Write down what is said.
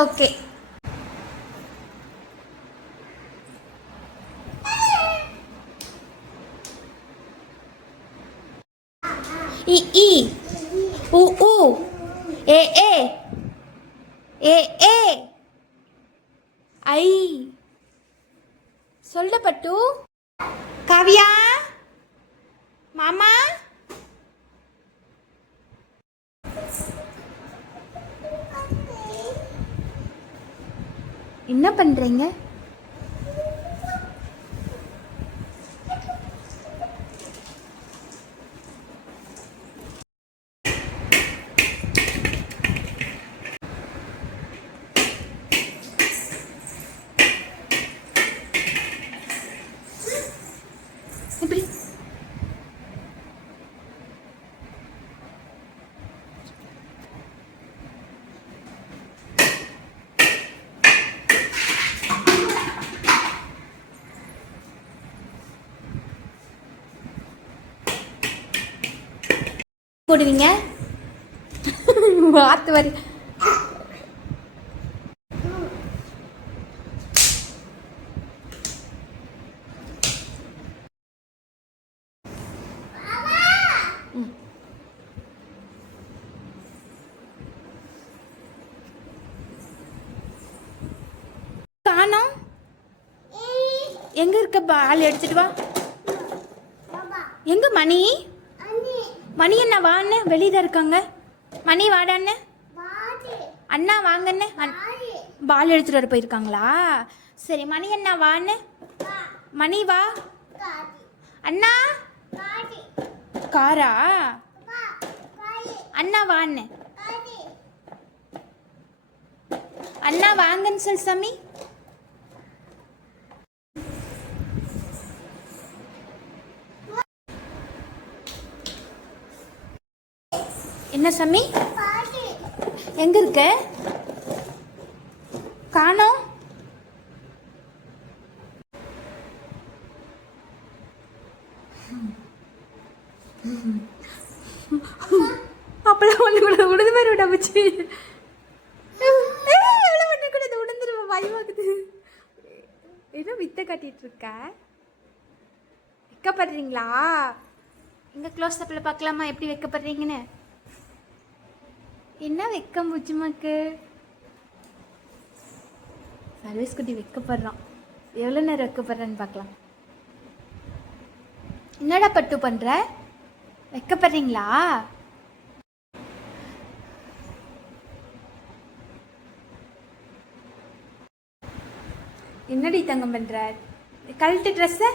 Okay. இ இ உ உ ஏ ஏ ஏ ஏ ஐ. சொல்ல பட்டு. காவியா மாமா என்ன பண்றீங்க? இப்படி போடுவீங்க? வாத்து வரி. காணோம். எங்க இருக்க? பால் எடுத்துட்டு வா. எங்க மணி? மணி என்ன வான்னு வெளியில இருக்காங்க. மணி வாடான்னு. அண்ணா வாங்கன்னு பால் எடுத்துட்டு வர போயிருக்காங்களா? சரி மணி என்ன வான்னு. மணி வா. அண்ணா காரா? அண்ணா வான்னு. அண்ணா வாங்கன்னு சொல் சாமி. என்ன சாமி? எங்க இருக்க? காணோம். அப்பெல்லாம் ஒண்ணு கூட உடுது மாதிரி விடாமச்சு. எவ்வளவு பண்ண கூட இது உடந்துருவ பயமாக்குது. என்ன வித்த காட்டிட்டு இருக்க? வைக்கப்படுறீங்களா? எங்க க்ளோஸ் அப்பில் பார்க்கலாமா எப்படி வைக்கப்படுறீங்கன்னு? என்ன வெக்கம் புச்சுமாக்கு? சர்வீஸ் குட்டி வைக்கப்படுறான். எவ்வளோ நேரம் வைக்கப்படுறேன்னு பார்க்கலாம். என்னடா பட்டு பண்ணுற? வைக்கப்படுறீங்களா? என்னடி தங்கம் பண்ணுற? கழட்டு ட்ரெஸ்ஸை.